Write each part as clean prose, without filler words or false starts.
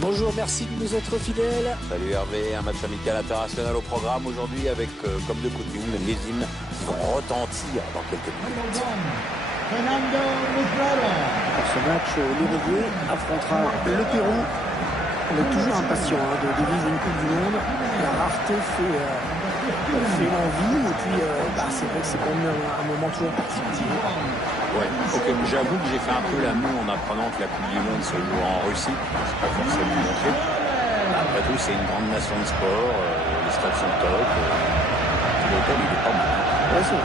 Bonjour, merci de nous être fidèles. Salut Hervé, un match amical international au programme aujourd'hui avec, comme de coutume, les hymnes qui vont retentir dans quelques minutes. Pour ce match, l'Uruguay affrontera le Pérou. On est toujours impatient de vivre une Coupe du Monde. La rareté fait l'envie. Et puis, c'est vrai que c'est quand même un moment toujours particulier. Ouais, ok, j'avoue que j'ai fait un peu la moue en apprenant que la Coupe du Monde se joue en Russie. C'est pas forcément mon truc. Après tout, c'est une grande nation de sport. Les stades sont top. L'hôtel, il est pas mal. Ouais, c'est vrai.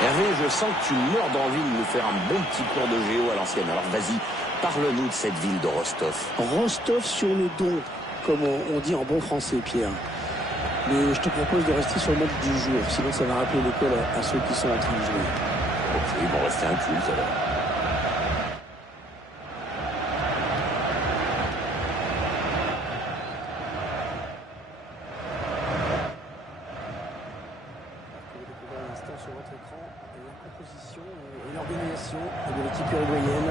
Hervé, je sens que tu meurs d'envie de nous faire un bon petit cours de géo à l'ancienne. Alors vas-y, parle-nous de cette ville de Rostov. Rostov-sur-le-Don, comme on dit en bon français, Pierre. Mais je te propose de rester sur le match du jour, sinon ça va rappeler l'école à ceux qui sont en train de jouer. Ok, ils vont rester incultes alors. Sur votre écran, la composition et l'organisation de l'équipe uruguayenne.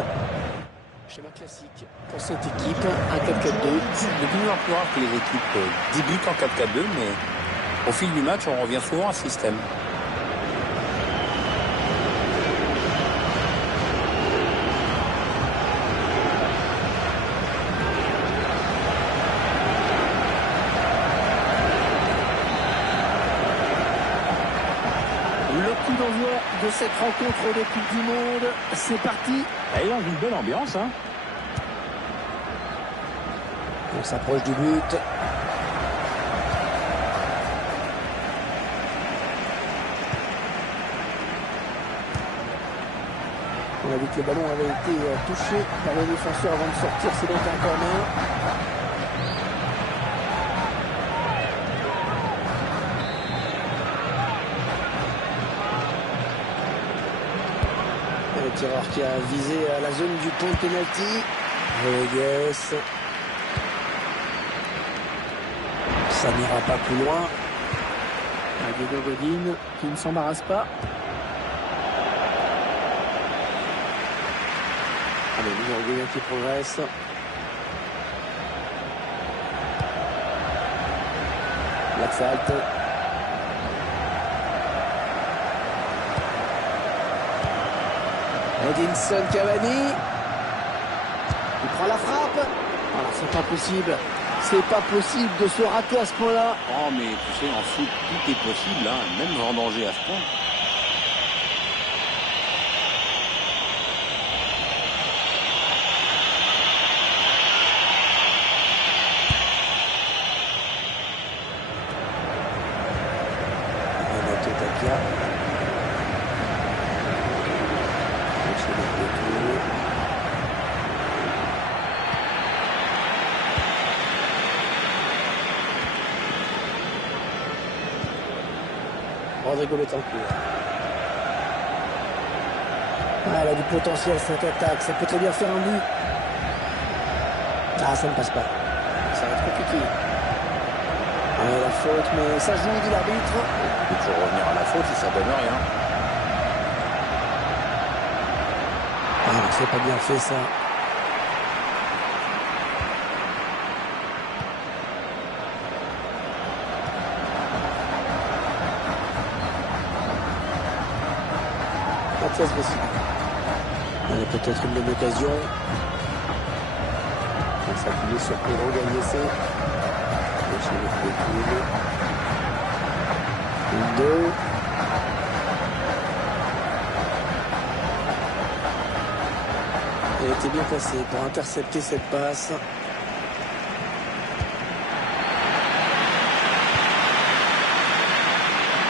Schéma classique pour cette équipe, un 4-4-2. De plus en plus rare que les équipes débutent en 4-4-2, mais au fil du match, on revient souvent à ce système. Le coup d'envoi de cette rencontre de Coupe du Monde, c'est parti. Et dans une belle ambiance, hein. On s'approche du but. On a vu que le ballon avait été touché par le défenseur avant de sortir, c'est donc un corner. Le tireur qui a visé à la zone du point de pénalty. Rodriguez. Ça n'ira pas plus loin. Diego Godin qui ne s'embarrasse pas. Allez, l'Uruguayen qui progresse. L'axalte. Edinson Cavani. Il prend la frappe. Alors c'est pas possible. C'est pas possible de se rater à ce point-là. Oh, mais tu sais, en foot, tout est possible, hein, même vendanger à ce point. Renato Tapia. Rodrigo Betancourt. Elle a du potentiel cette attaque, ça peut très bien faire un but. Ah, ça ne passe pas. Ça va être compliqué. La faute, mais ça joue, dit l'arbitre. Il peut toujours revenir à la faute si ça donne rien. Ah, c'est pas bien fait ça. Mathias Vessi. Elle a peut-être une bonne occasion. On va s'appuyer sur Pedro Gagnese. Une, deux. Elle était bien placée pour intercepter cette passe.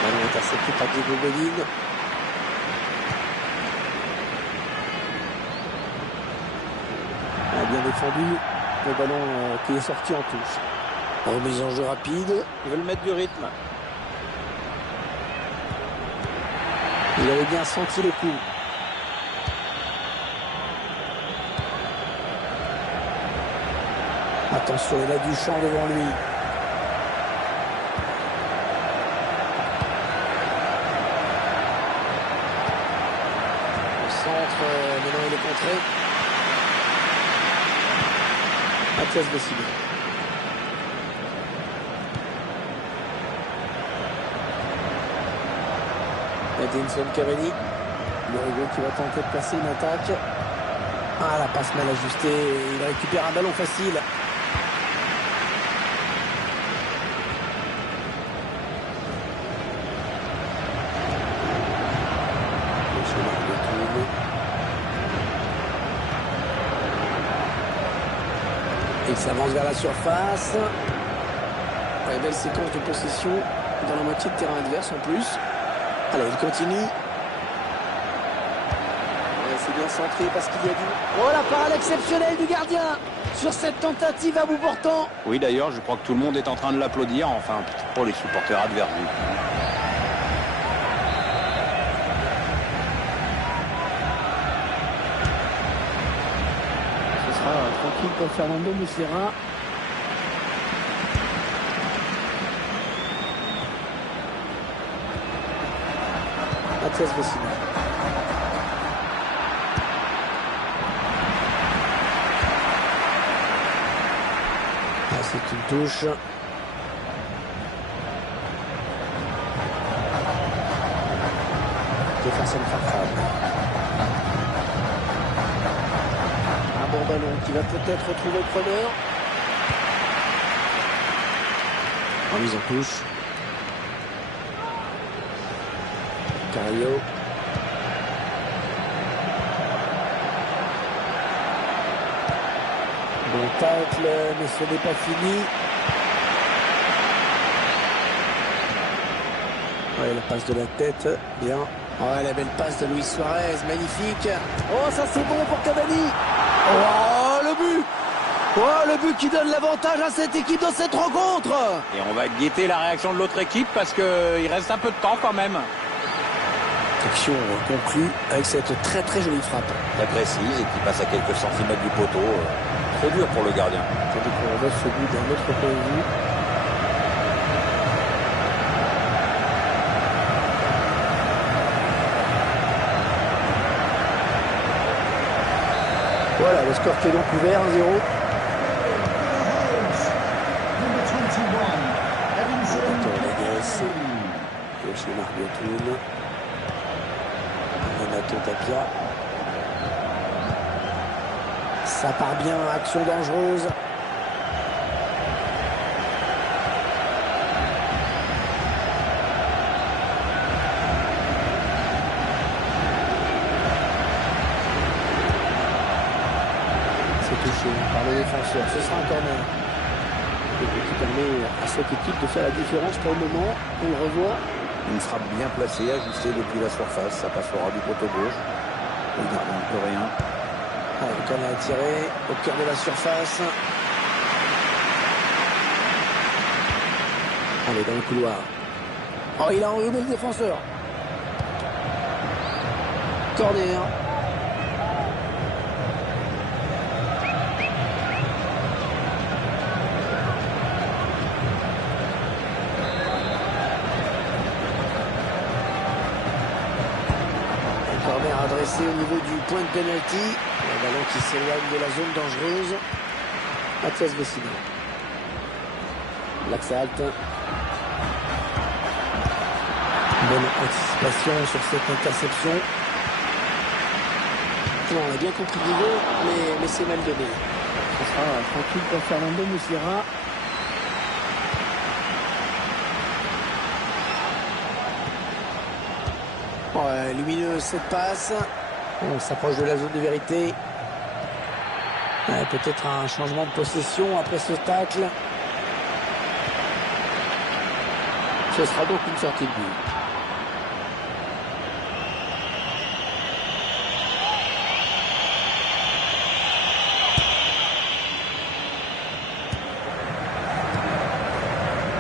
Ballon intercepté par Diego Godin. Bien défendu. Le ballon qui est sorti en touche. Remise en jeu rapide. Ils veulent mettre du rythme. Il avait bien senti le coup. Attention, il a du champ devant lui. Le centre, maintenant il est contré. Mathias Vecino. Edinson Cavani. L'Uruguay qui va tenter de placer une attaque. Ah, la passe mal ajustée. Il récupère un ballon facile. Il s'avance vers la surface. Ouais, belle séquence de possession dans la moitié de terrain adverse en plus. Allez, il continue. Ouais, c'est bien centré parce qu'il y a du... Oh, la parade exceptionnelle du gardien sur cette tentative à bout portant. Oui, d'ailleurs, je crois que tout le monde est en train de l'applaudir. Enfin, pour les supporters adverses. Tranquille pour Fernando Muslera. Mathias Vecino. Ah, c'est une touche. Jefferson Farfan. Bon ballon qui va peut-être retrouver le preneur. En mise en touche. Carrillo. Bon tacle, mais ce n'est pas fini. Ouais, la passe de la tête, bien. Ouais, la belle passe de Luis Suarez, magnifique. Oh, ça c'est bon pour Cavani. Oh, le but! Oh, le but qui donne l'avantage à cette équipe dans cette rencontre! Et on va guetter la réaction de l'autre équipe parce qu'il reste un peu de temps quand même. Action conclue avec cette très très jolie frappe. Très précise et qui passe à quelques centimètres du poteau. Trop dur pour le gardien. C'est qu'on voit ce but d'un autre point de vue. Voilà, le score qui est donc ouvert, 1-0. Chez Marc Yotun. Renato Tapia. Ça part bien, action dangereuse. Touché par le défenseur, ce sera un corner. Et qui permet à cette équipe de faire la différence pour le moment. On le revoit. Une frappe bien placée, ajustée depuis la surface. Ça passera du poteau gauche. Le gardien ne peut rien. Alors, le corner est tiré au cœur de la surface. Allez, dans le couloir. Oh, il a enrhumé le défenseur. Corner. Adressé au niveau du point de pénalty. Un ballon qui s'éloigne de la zone dangereuse. Mathias Vecino. Laxalt. Bonne anticipation sur cette interception. Non, on a bien compris le niveau, mais c'est mal donné. Ce sera tranquille pour Fernando Muslera. Ouais, lumineuse cette passe. On s'approche de la zone de vérité. Ouais, peut-être un changement de possession après ce tacle. Ce sera donc une sortie de but.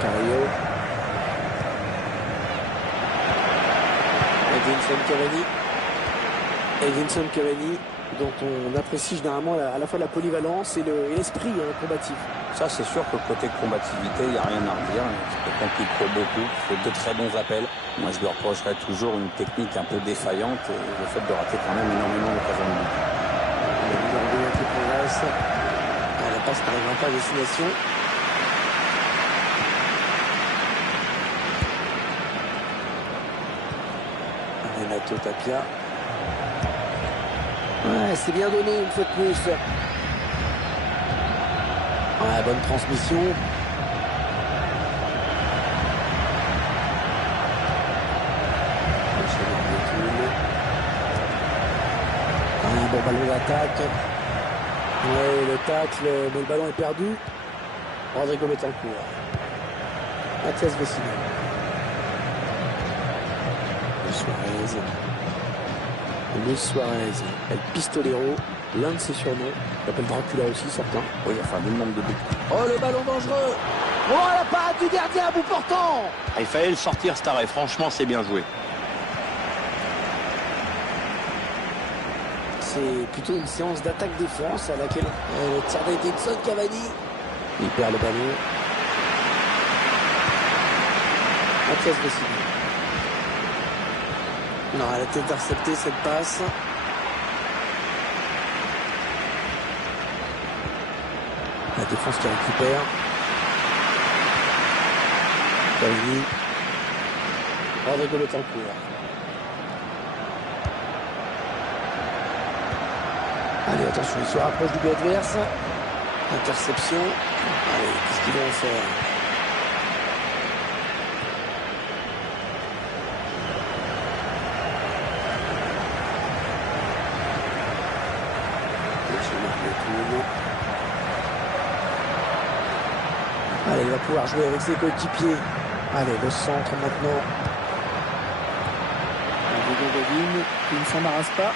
Carrillo. Edinson Cavani, dont on apprécie généralement à la fois la polyvalence et l'esprit combatif. Ça, c'est sûr que côté combativité, il n'y a rien à redire. C'est quelqu'un qui court beaucoup, qui fait de très bons appels. Moi, je lui reprocherais toujours une technique un peu défaillante et le fait de rater quand même énormément d'occasions de but. Qui progresse. La passe n'arrivera pas à destination. Renato Tapia. Ouais, c'est bien donné une fois de plus. Ouais, bonne transmission. Un bon ballon d'attaque. Ouais, le tacle, mais le ballon est perdu. Rodrigo Betancourt. Mathias Vecino. Luis Suarez, El Pistolero, l'un de ses surnoms. Il s'appelle Dracula aussi, certains. Oui, enfin, du nombre de buts. Oh, le ballon dangereux. Oh, la parade du gardien à bout portant. Il fallait le sortir, cet arrêt. Franchement, c'est bien joué. C'est plutôt une séance d'attaque-défense à laquelle le tir d'Edinson Cavani. Il perd le ballon. Mathias Vecino. Non, elle a été interceptée cette passe. La défense qui récupère. Cavani. Rodrigo Betancourt. Allez, attention, il se rapproche du but adverse. Interception. Allez, qu'est-ce qu'ils vont faire? Allez, il va pouvoir jouer avec ses coéquipiers. Allez, le centre maintenant. Godin, il ne s'embarrasse pas.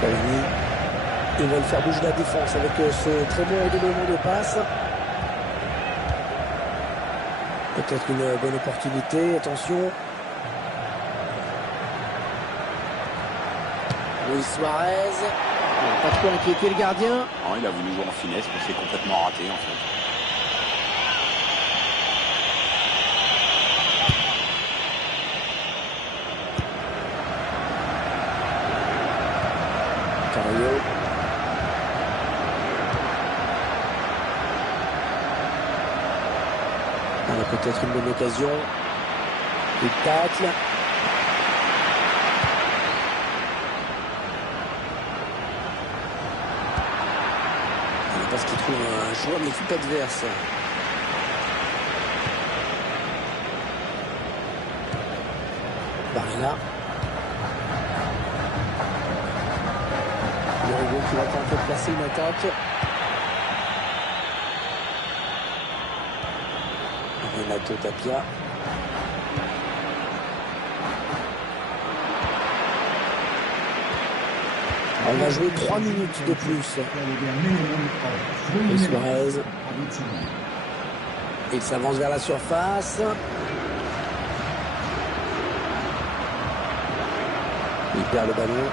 Cavani. Ils veulent faire bouger la défense avec ce très bon redoublement de passe. Peut-être une bonne opportunité, attention. Luis Suarez. Pas trop inquiéter le gardien. Non, il a voulu jouer en finesse, mais c'est complètement raté en fait. Carrillo. On a peut-être une bonne occasion. Il tacle. Parce qu'il trouve un joueur de l'équipe adverse. Barilla. Rodrigo qui va tenter de placer une attaque. Renato Tapia. On va jouer 3 minutes de plus. Suarez. Il s'avance vers la surface. Il perd le ballon.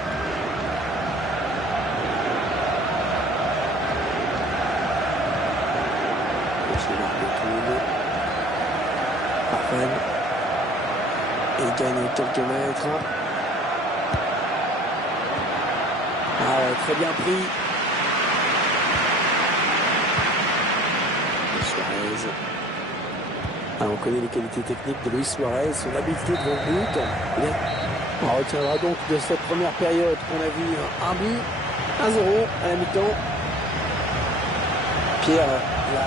Il gagne quelques mètres. Ah ouais, très bien pris. Suarez. Ah, on connaît les qualités techniques de Luis Suarez, son habileté devant le but. Bien. On retiendra donc de cette première période qu'on a vu un but, 1-0 à la mi-temps. Pierre, là.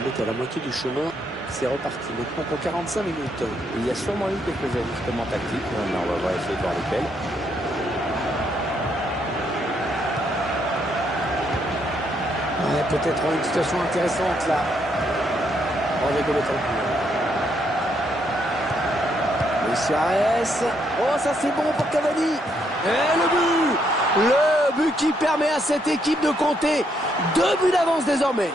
On est à la moitié du chemin. C'est reparti. Maintenant pour 45 minutes. Il y a sûrement eu quelques ajustements tactiques, mais on va essayer de voir lesquels. Ouais, peut-être une situation intéressante là. Rodrigo Betancourt. Luis Suarez. Oh, ça c'est bon pour Cavani. Et le but! Le but qui permet à cette équipe de compter 2 buts d'avance désormais.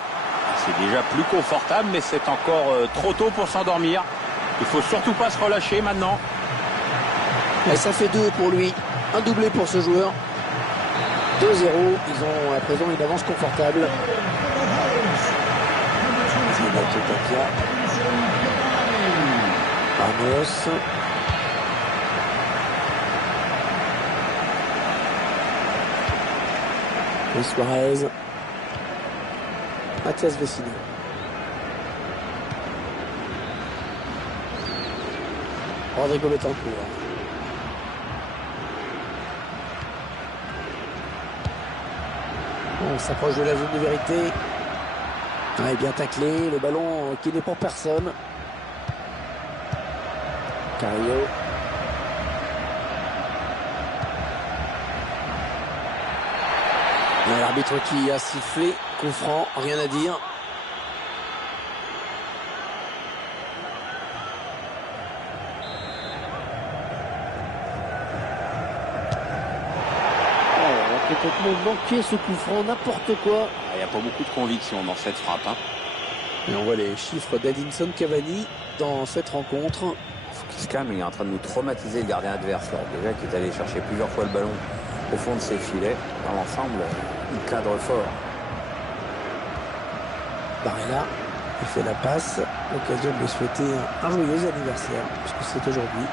C'est déjà plus confortable, mais c'est encore trop tôt pour s'endormir. Il faut surtout pas se relâcher maintenant. Et ça fait 2 pour lui. Un doublé pour ce joueur. 2-0. Ils ont à présent une avance confortable. Ramos. Luis Suarez. Mathias Vecino. Rodrigo Betancourt. On s'approche de la zone de vérité. Ouais, bien taclé. Le ballon qui n'est pour personne. Carrillo. L'arbitre qui a sifflé. Coup franc, rien à dire. Complètement manqué ce coup franc, n'importe quoi. Il n'y a pas beaucoup de conviction dans cette frappe. Hein. Et on voit les chiffres d'Edinson Cavani dans cette rencontre. Faut qu'il se calme, il est en train de nous traumatiser le gardien adverse. Là. Déjà qui est allé chercher plusieurs fois le ballon au fond de ses filets. Dans l'ensemble, il cadre fort. Barella, il fait la passe. L'occasion de lui souhaiter un joyeux anniversaire, puisque c'est aujourd'hui.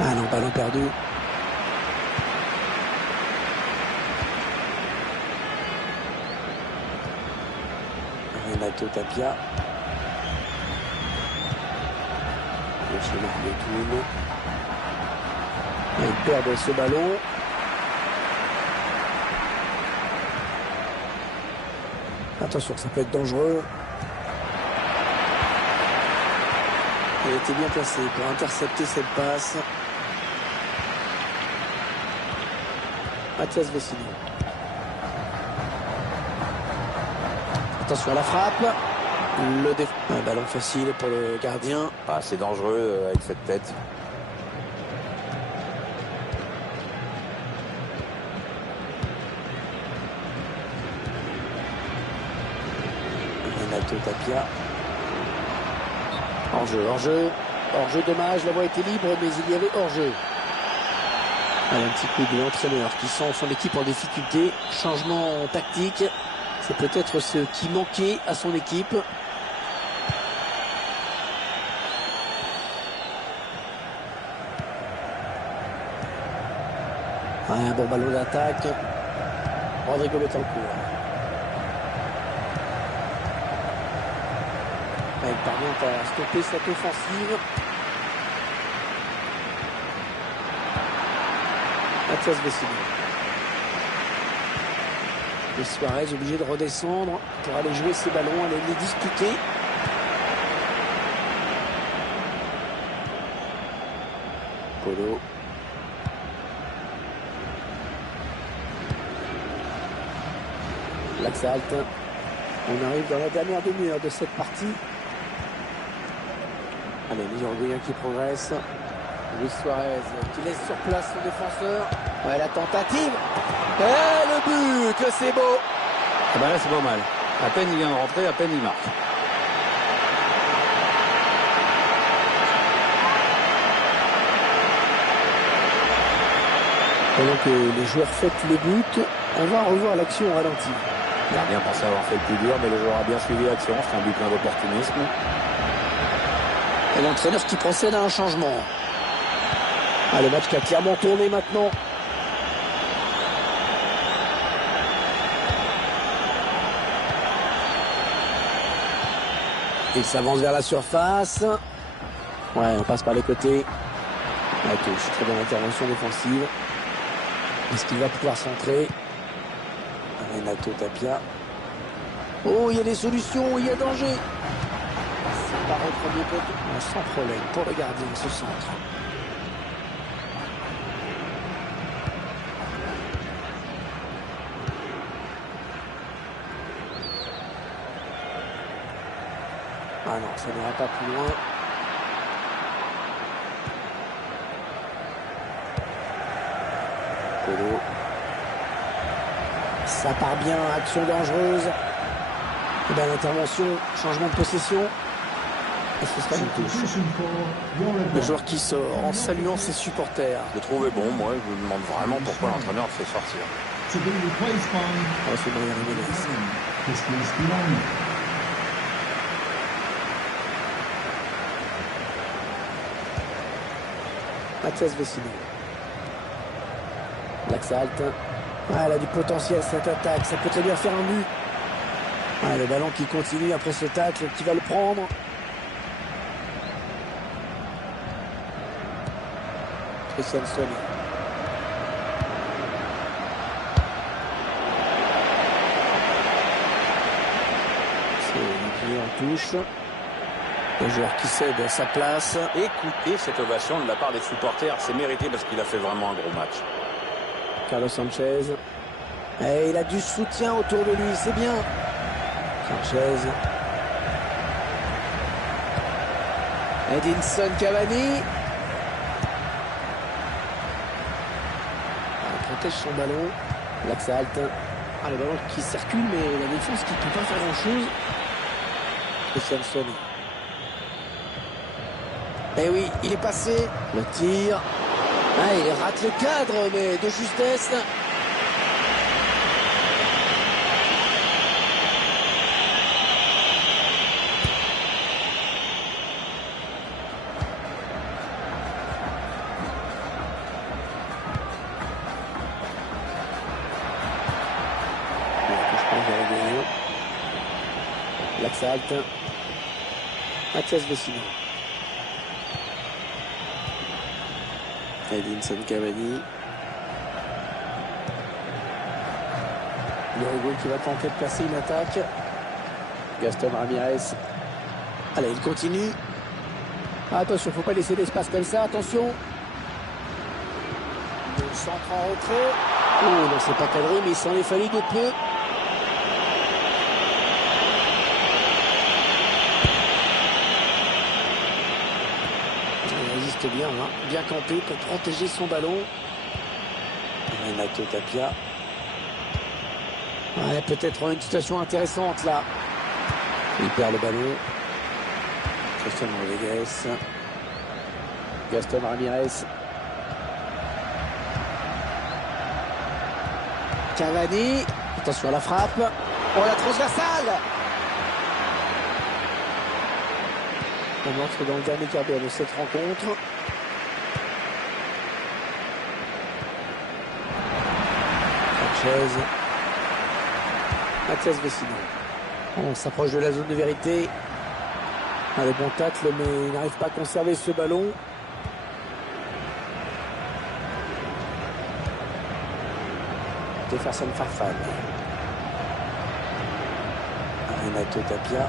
Ah non, ballon perdu. Renato Tapia. Il perd ce ballon. Attention, ça peut être dangereux. Il a été bien placé pour intercepter cette passe. Mathias Vecino. Attention à la frappe. Un ballon facile pour le gardien. Ah, c'est dangereux avec cette tête. Renato Tapia. Hors-jeu. Hors-jeu, dommage. La voie était libre, mais il y avait hors-jeu. Un petit coup de l'entraîneur qui sent son équipe en difficulté. Changement tactique. C'est peut-être ce qui manquait à son équipe. Un bon ballon d'attaque. Rodrigo Betancourt. Il parvient à stopper cette offensive. Mathias Vecino. Et Suarez obligé de redescendre pour aller jouer ses ballons, aller les disputer. Polo. Laxalt. On arrive dans la dernière demi-heure de cette partie. Allez, les Uruguayens qui progressent. Luis Suarez qui laisse sur place son défenseur. Ouais, la tentative. Et le but, que c'est beau. Ah ben là, c'est pas mal. À peine il vient de rentrer, à peine il marque. Pendant que les joueurs fêtent le but, on va revoir l'action au ralenti. Le gardien pensait avoir fait le plus dur, mais le joueur a bien suivi l'action. C'est un but plein d'opportunisme. Et l'entraîneur qui procède à un changement. Ah, le match qui a clairement tourné maintenant. Il s'avance vers la surface. Ouais, on passe par les côtés. La touche, très bonne intervention défensive. Est-ce qu'il va pouvoir centrer? Renato Tapia. Oh, il y a des solutions, il y a danger. C'est par au premier poteau. Sans problème pour le gardien, ce centre. Ah non, ça n'ira pas plus loin. Polo. Ça part bien, action dangereuse. Et bien l'intervention, changement de possession. Et ce sera une touche. Le joueur qui sort en saluant ses supporters. Je le trouvais bon, moi. Je me demande vraiment pourquoi l'entraîneur le fait sortir. C'est Brian Jiménez. Mathias Vecino. Laxalt. Ah, elle a du potentiel cette attaque. Ça peut très bien faire un but. Ah, le ballon qui continue après ce tacle, qui va le prendre. Christian Soli. C'est Olivier en touche. Le joueur qui cède à sa place. Écoutez cette ovation de la part des supporters. C'est mérité parce qu'il a fait vraiment un gros match. Carlos Sanchez. Et il a du soutien autour de lui, c'est bien. Sanchez. Edinson Cavani. Il protège son ballon. Laxalt. Ah, le ballon qui circule, mais la défense qui ne peut pas faire grand-chose. Christian Soli. Eh oui, il est passé. Le tir. Ah, il rate le cadre, mais de justesse. Laxalt. Mathias Vecino. Edinson Cavani. L'Uruguay qui va tenter de placer une attaque. Gaston Ramirez. Allez, il continue. Ah, attention, faut pas laisser d'espace comme ça, attention. Le centre en retrait. Oh, non, c'est pas cadré, mais il s'en est fallu de peu. Il résiste bien, hein. Bien campé pour protéger son ballon. Renato Tapia. Ouais, peut-être une situation intéressante là. Il perd le ballon. Christian Rodriguez. Gaston Ramirez. Cavani. Attention à la frappe. Oh, la transversale. On entre dans le dernier quart d'heure de cette rencontre. Sanchez. Mathias Vecino. On s'approche de la zone de vérité. Ah, le bon tacle, mais il n'arrive pas à conserver ce ballon. Jefferson Farfan. Renato Tapia.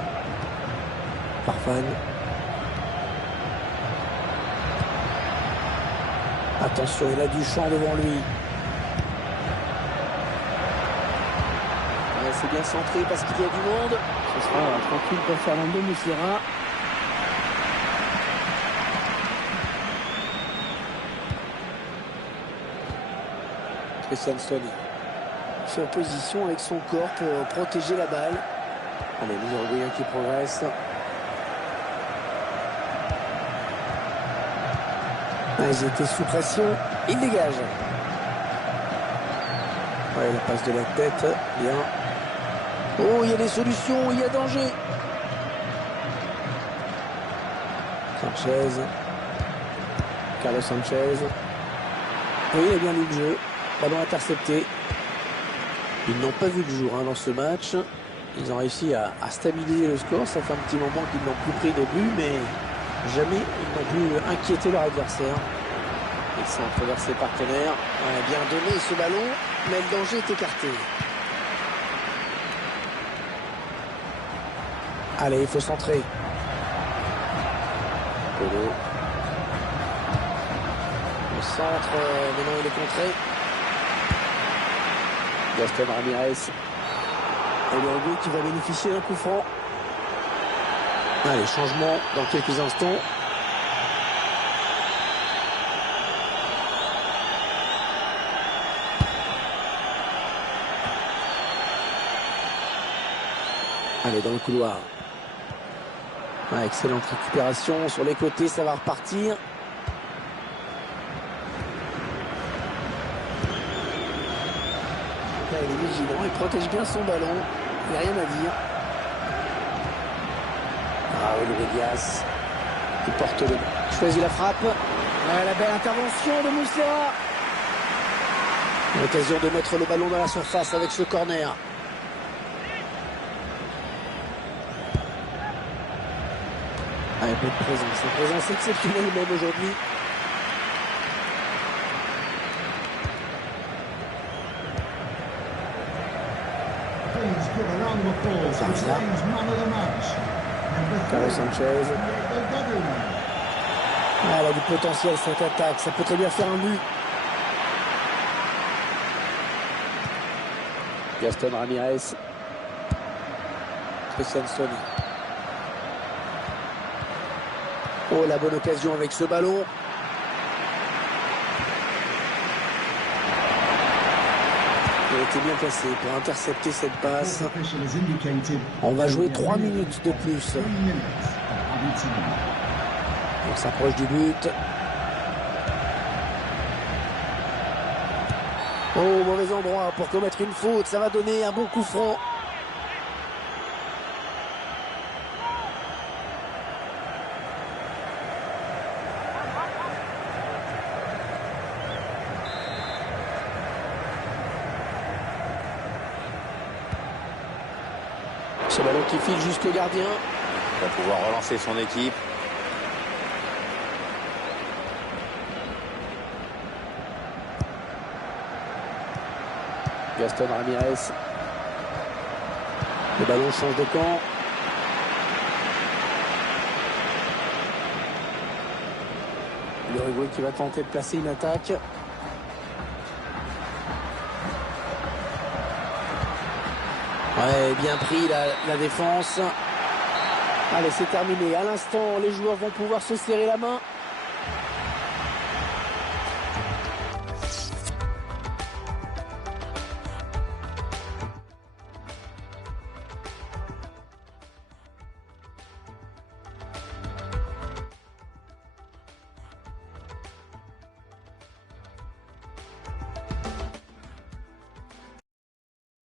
Farfan. Attention, il a du champ devant lui. C'est bien centré parce qu'il y a du monde. Ce sera tranquille pour Fernando Muslera. Christian Soli fait en position avec son corps pour protéger la balle. Allez, les Uruguayens qui progressent. Ils étaient sous pression. Il dégage. Ouais, la passe de la tête. Bien. Oh, il y a des solutions. Il y a danger. Sanchez. Carlos Sanchez. Oui, il a bien lu le jeu. Ballon intercepté. Ils n'ont pas vu le jour dans ce match. Ils ont réussi à stabiliser le score. Ça fait un petit moment qu'ils n'ont plus pris de but, mais jamais ils n'ont pu inquiéter leur adversaire. Ils sont envers ses partenaires. On a bien donné ce ballon, mais le danger est écarté. Allez, il faut centrer. Polo. Le centre, mais non, il est contré. Gaston Ramirez. Et le Uruguay qui va bénéficier d'un coup franc. Allez, changement dans quelques instants. Allez, dans le couloir. Ah, excellente récupération sur les côtés, ça va repartir. Là, il est vigilant, il protège bien son ballon. Il n'y a rien à dire. Raúl Ruidiaz qui porte le... choisit la frappe. La belle intervention de Muslera. L'occasion de mettre le ballon dans la surface avec ce corner. Ah, une présence exceptionnelle même aujourd'hui. Carlos Sanchez. Ah, elle a du potentiel cette attaque, ça peut très bien faire un but. Gaston Ramirez. Christian Sony. Oh, la bonne occasion avec ce ballon. Il était bien placé pour intercepter cette passe. On va jouer 3 minutes de plus. On s'approche du but. Oh, mauvais endroit pour commettre une faute. Ça va donner un bon coup franc. Ce ballon qui file jusqu'au gardien. Il va pouvoir relancer son équipe. Gaston Ramirez. Le ballon change de camp. L'Uruguay qui va tenter de placer une attaque. Ouais, bien pris la défense. Allez, c'est terminé. À l'instant, les joueurs vont pouvoir se serrer la main.